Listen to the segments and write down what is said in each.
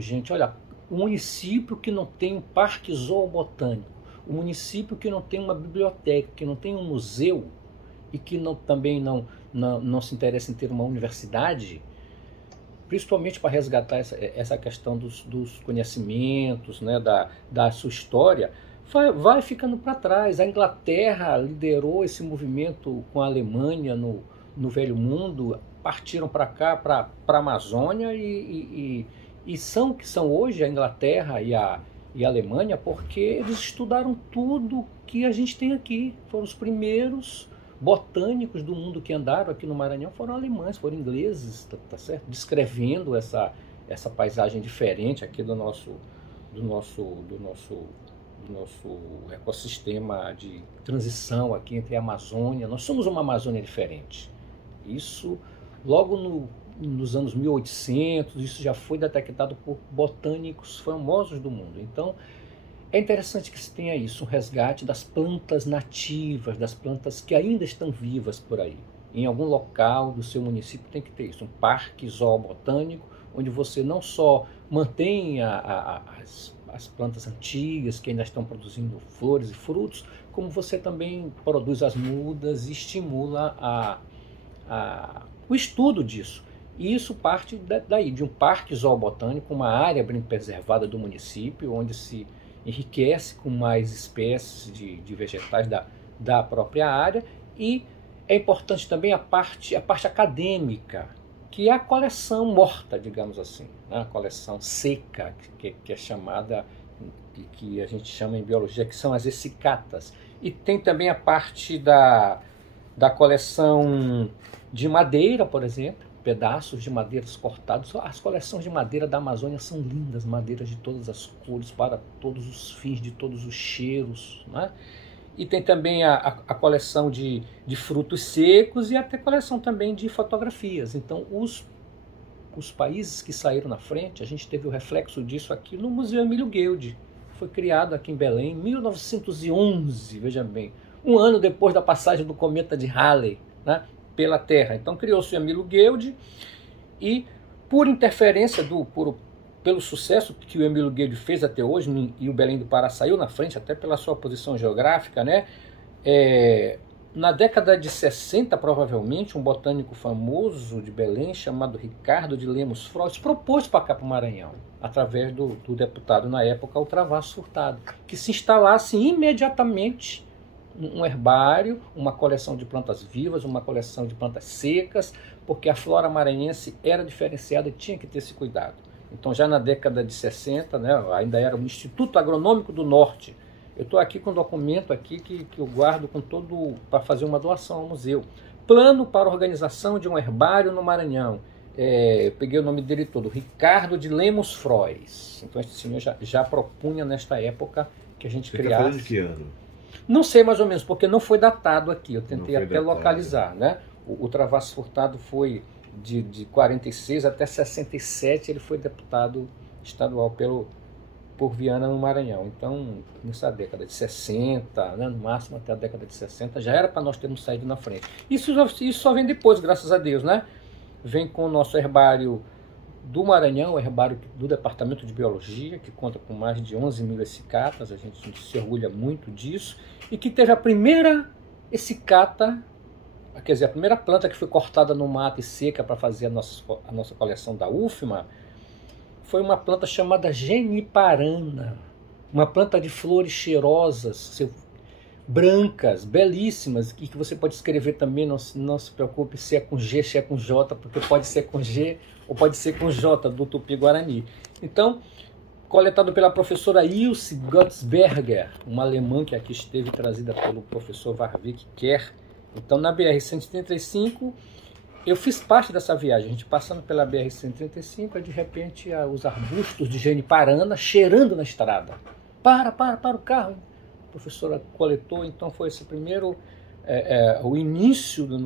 Gente, olha, um município que não tem um parque zoobotânico, um município que não tem uma biblioteca, que não tem um museu e que também não se interessa em ter uma universidade, principalmente para resgatar essa questão dos conhecimentos, né, da sua história, vai ficando para trás. A Inglaterra liderou esse movimento com a Alemanha no Velho Mundo, partiram para cá, para a Amazônia, e são o que são hoje a Inglaterra e a Alemanha, porque eles estudaram tudo que a gente tem aqui. Foram os primeiros botânicos do mundo que andaram aqui no Maranhão, foram alemães, foram ingleses, tá certo? Descrevendo essa paisagem diferente aqui do nosso ecossistema de transição aqui entre a Amazônia. Nós somos uma Amazônia diferente. Isso logo nos anos 1800, isso já foi detectado por botânicos famosos do mundo. Então, é interessante que se tenha isso, um resgate das plantas nativas, das plantas que ainda estão vivas por aí. Em algum local do seu município tem que ter isso, um parque zoobotânico, onde você não só mantém as plantas antigas que ainda estão produzindo flores e frutos, como você também produz as mudas e estimula o estudo disso. E isso parte daí, de um parque zoobotânico, uma área bem preservada do município, onde se enriquece com mais espécies de vegetais da própria área. E é importante também a parte acadêmica, que é a coleção morta, digamos assim, né? A coleção seca, que é chamada, que a gente chama em biologia, que são as essicatas. E tem também a parte da coleção de madeira, por exemplo, pedaços de madeiras cortados. As coleções de madeira da Amazônia são lindas, madeiras de todas as cores, para todos os fins, de todos os cheiros, né? E tem também a coleção de frutos secos e até coleção também de fotografias. Então, os países que saíram na frente, a gente teve o reflexo disso aqui no Museu Emílio Gueldi. Foi criado aqui em Belém em 1911, veja bem, um ano depois da passagem do cometa de Halley, né, pela Terra. Então criou-se o Emílio Gueldi e, por interferência pelo sucesso que o Emílio Gueldi fez até hoje, e o Belém do Pará saiu na frente, até pela sua posição geográfica, né? Na década de 60, provavelmente, um botânico famoso de Belém, chamado Ricardo de Lemos Frois, propôs para cá, para o Maranhão, através do deputado na época, o Travassos Furtado, que se instalasse imediatamente um herbário, uma coleção de plantas vivas, uma coleção de plantas secas, porque a flora maranhense era diferenciada e tinha que ter esse cuidado. Então, já na década de 60, né, ainda era o Instituto Agronômico do Norte. Eu estou aqui com um documento aqui que eu guardo para fazer uma doação ao museu. Plano para a organização de um herbário no Maranhão. Eu peguei o nome dele todo, Ricardo de Lemos Frois. Então, esse senhor já propunha nesta época que a gente criasse. Você está falando de que ano? Não sei mais ou menos, porque não foi datado aqui. Eu tentei até localizar, né? O Travassos Furtado foi de 46 até 67, ele foi deputado estadual por Viana, no Maranhão. Então, nessa década de 60, né, no máximo até a década de 60, já era para nós termos saído na frente. Isso só vem depois, graças a Deus, né? Vem com o nosso herbário do Maranhão, o herbário do Departamento de Biologia, que conta com mais de 11 mil essicatas, a gente se orgulha muito disso, e que teve a primeira essicata, quer dizer, a primeira planta que foi cortada no mato e seca para fazer a nossa coleção da UFMA, foi uma planta chamada geniparana, uma planta de flores cheirosas, brancas, belíssimas, e que você pode escrever também, não se preocupe se é com G, se é com J, porque pode ser com G ou pode ser com J, do Tupi-Guarani. Então, coletado pela professora Ilse Gottsberger, uma alemã que aqui esteve trazida pelo professor Warwick Kerr. Então, na BR-135, eu fiz parte dessa viagem, a gente passando pela BR-135, de repente os arbustos de geniparana cheirando na estrada. Para o carro. A professora coletou, então foi esse primeiro, o início dos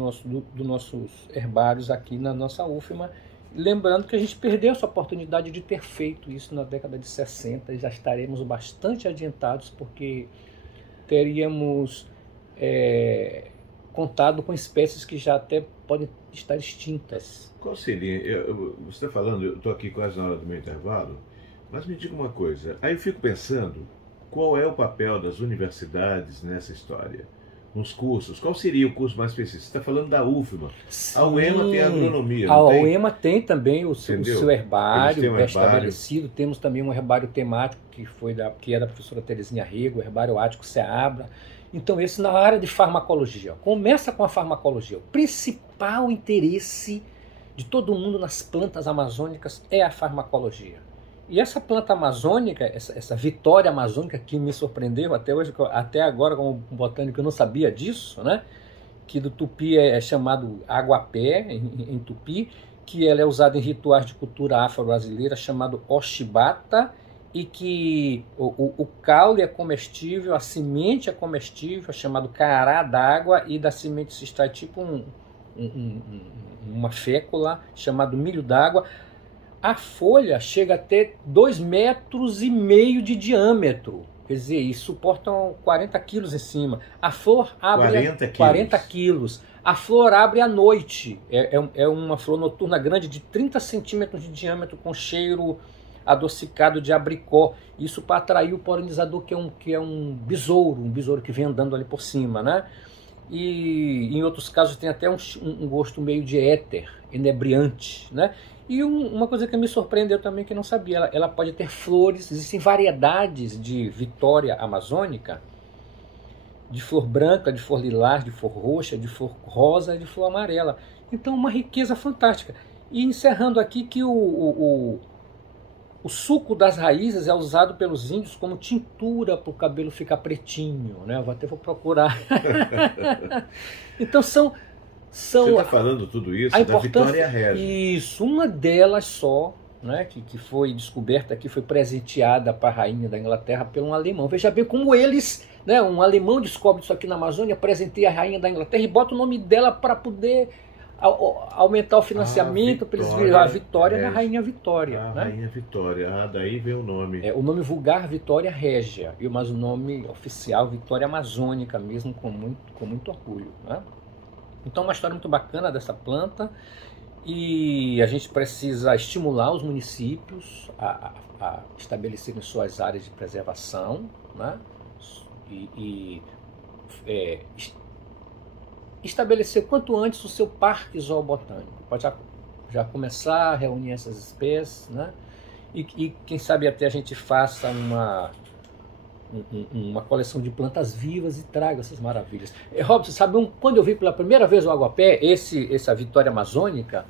nossos herbários aqui na nossa UFMA. Lembrando que a gente perdeu essa oportunidade de ter feito isso na década de 60, e já estaremos bastante adiantados, porque teríamos contado com espécies que já até podem estar extintas. Qual seria? Você está falando, eu estou aqui quase na hora do meu intervalo, Mas me diga uma coisa, aí eu fico pensando, qual é o papel das universidades nessa história? Nos cursos, qual seria o curso mais específico? Você está falando da UFMA. A UEMA tem agronomia, A não tem? UEMA tem também o seu Entendeu? Eles têm herbário um bem herbário. estabelecido. Temos também um herbário temático que é da professora Terezinha Rego, o herbário Ático Seabra. Então, esse na área de farmacologia. Começa com a farmacologia. O principal interesse de todo mundo nas plantas amazônicas é a farmacologia. E essa planta amazônica, essa vitória amazônica que me surpreendeu até hoje, até agora como botânico eu não sabia disso, né? Que do tupi é chamado aguapé, em tupi, que ela é usada em rituais de cultura afro-brasileira chamado oxibata, e que o caule é comestível, a semente é comestível, chamado cará d'água, e da semente se extrai tipo uma fécula chamado milho d'água. A folha chega a ter 2,5 metros de diâmetro, quer dizer, e suportam 40 quilos em cima. A flor abre 40 quilos. A flor abre à noite, é uma flor noturna grande de 30 centímetros de diâmetro com cheiro adocicado de abricó, isso para atrair o polinizador, que é um besouro que vem andando ali por cima, né? E em outros casos tem até um gosto meio de éter, inebriante, né? E uma coisa que me surpreendeu também, que eu não sabia, ela pode ter flores, existem variedades de vitória amazônica, de flor branca, de flor lilás, de flor roxa, de flor rosa e de flor amarela. Então uma riqueza fantástica. E encerrando aqui que o suco das raízes é usado pelos índios como tintura para o cabelo ficar pretinho, né? Eu até vou procurar. Então Você está falando tudo isso da Vitória Régia. Isso, uma delas só, né, que foi descoberta aqui, foi presenteada para a rainha da Inglaterra por um alemão. Veja bem como eles, né, um alemão descobre isso aqui na Amazônia, presenteia a rainha da Inglaterra e bota o nome dela para poder aumentar o financiamento para eles virem a Vitória da Rainha Vitória. A né? Rainha Vitória, daí vem o nome. O nome vulgar Vitória Régia, mas o nome oficial Vitória Amazônica mesmo, com muito orgulho. Né? Então uma história muito bacana dessa planta, e a gente precisa estimular os municípios a estabelecerem suas áreas de preservação, né? Estabelecer quanto antes o seu parque zoobotânico. Pode já começar a reunir essas espécies, né? E quem sabe até a gente faça uma coleção de plantas vivas e traga essas maravilhas. Robson, sabe, quando eu vi pela primeira vez o aguapé, essa Vitória Amazônica,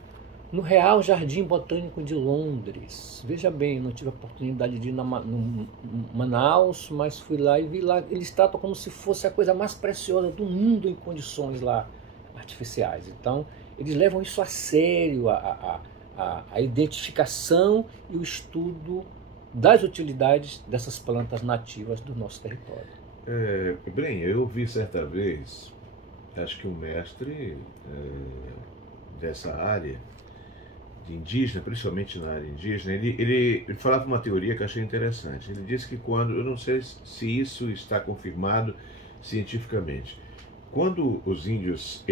no Real Jardim Botânico de Londres. Veja bem, não tive a oportunidade de ir no Manaus, mas fui lá e vi lá, eles tratam como se fosse a coisa mais preciosa do mundo em condições lá artificiais. Então, eles levam isso a sério, a identificação e o estudo das utilidades dessas plantas nativas do nosso território. Bem, eu vi certa vez, acho que um mestre dessa área, de indígena, principalmente na área indígena, ele falava uma teoria que eu achei interessante. Ele disse que eu não sei se isso está confirmado cientificamente, quando os índios,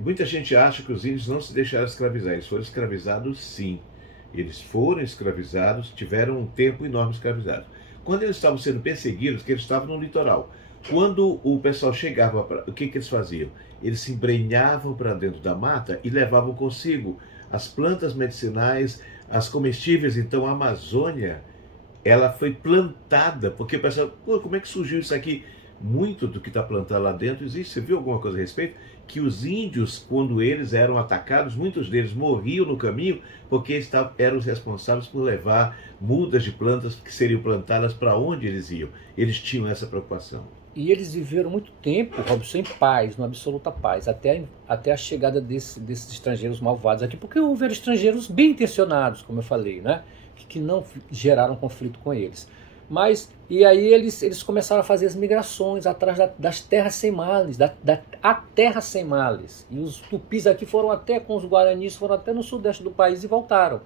muita gente acha que os índios não se deixaram escravizar, eles foram escravizados sim. Eles foram escravizados, tiveram um tempo enorme escravizados. Quando eles estavam sendo perseguidos, que eles estavam no litoral, quando o pessoal chegava, o que eles faziam? Eles se embrenhavam para dentro da mata e levavam consigo as plantas medicinais, as comestíveis. Então a Amazônia, ela foi plantada, porque o pessoal, como é que surgiu isso aqui? Muito do que está plantado lá dentro existe. Você viu alguma coisa a respeito? Que os índios, quando eles eram atacados, muitos deles morriam no caminho porque eram os responsáveis por levar mudas de plantas que seriam plantadas para onde eles iam. Eles tinham essa preocupação. E eles viveram muito tempo, Robson, em paz, numa absoluta paz, até a chegada desses estrangeiros malvados aqui, porque houveram estrangeiros bem intencionados, como eu falei, né? Que não geraram conflito com eles. E aí eles começaram a fazer as migrações atrás das terras sem males, a terra sem males. E os tupis aqui foram até, com os guaranis, foram até no sudeste do país e voltaram.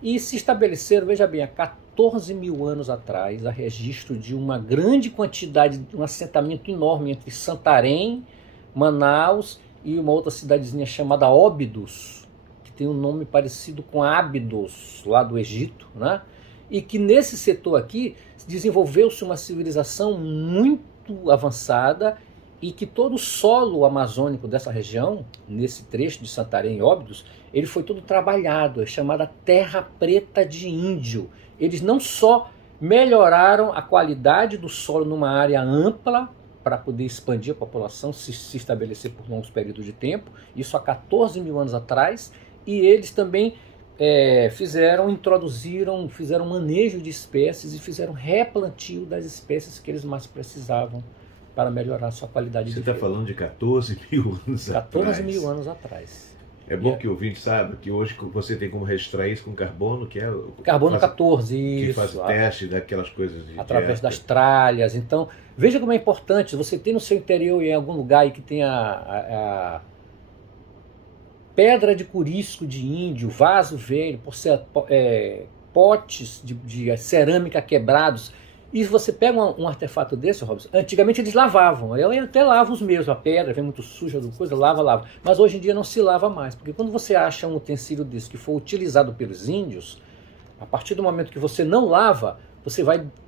E se estabeleceram, veja bem, há 14 mil anos atrás, há registro de uma grande quantidade, de um assentamento enorme entre Santarém, Manaus e uma outra cidadezinha chamada Óbidos, que tem um nome parecido com Ábidos, lá do Egito, né? e que nesse setor aqui desenvolveu-se uma civilização muito avançada e que todo o solo amazônico dessa região, nesse trecho de Santarém e Óbidos, ele foi todo trabalhado, é chamada Terra Preta de Índio. Eles não só melhoraram a qualidade do solo numa área ampla, para poder expandir a população, se estabelecer por longos períodos de tempo, isso há 14 mil anos atrás, e eles também fizeram manejo de espécies e fizeram replantio das espécies que eles mais precisavam para melhorar a sua qualidade de vida. Você está falando de 14 mil anos 14 mil anos atrás. É bom que o ouvinte saiba que hoje você tem como registrar isso com carbono, que é... Carbono 14, que isso. faz teste daquelas coisas de através dieta. das tralhas. Então, veja como é importante, você tem no seu interior, em algum lugar aí que tem a pedra de curisco de índio, vaso velho, potes de cerâmica quebrados, e você pega um artefato desse, Robson, antigamente eles lavavam, eu até lavo os meus, a pedra vem muito suja, coisa, lava, mas hoje em dia não se lava mais, porque quando você acha um utensílio desse que foi utilizado pelos índios, a partir do momento que você não lava, você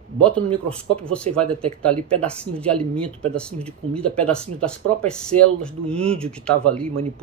bota no microscópio e você vai detectar ali pedacinhos de alimento, pedacinhos de comida, pedacinhos das próprias células do índio que estava ali manipulando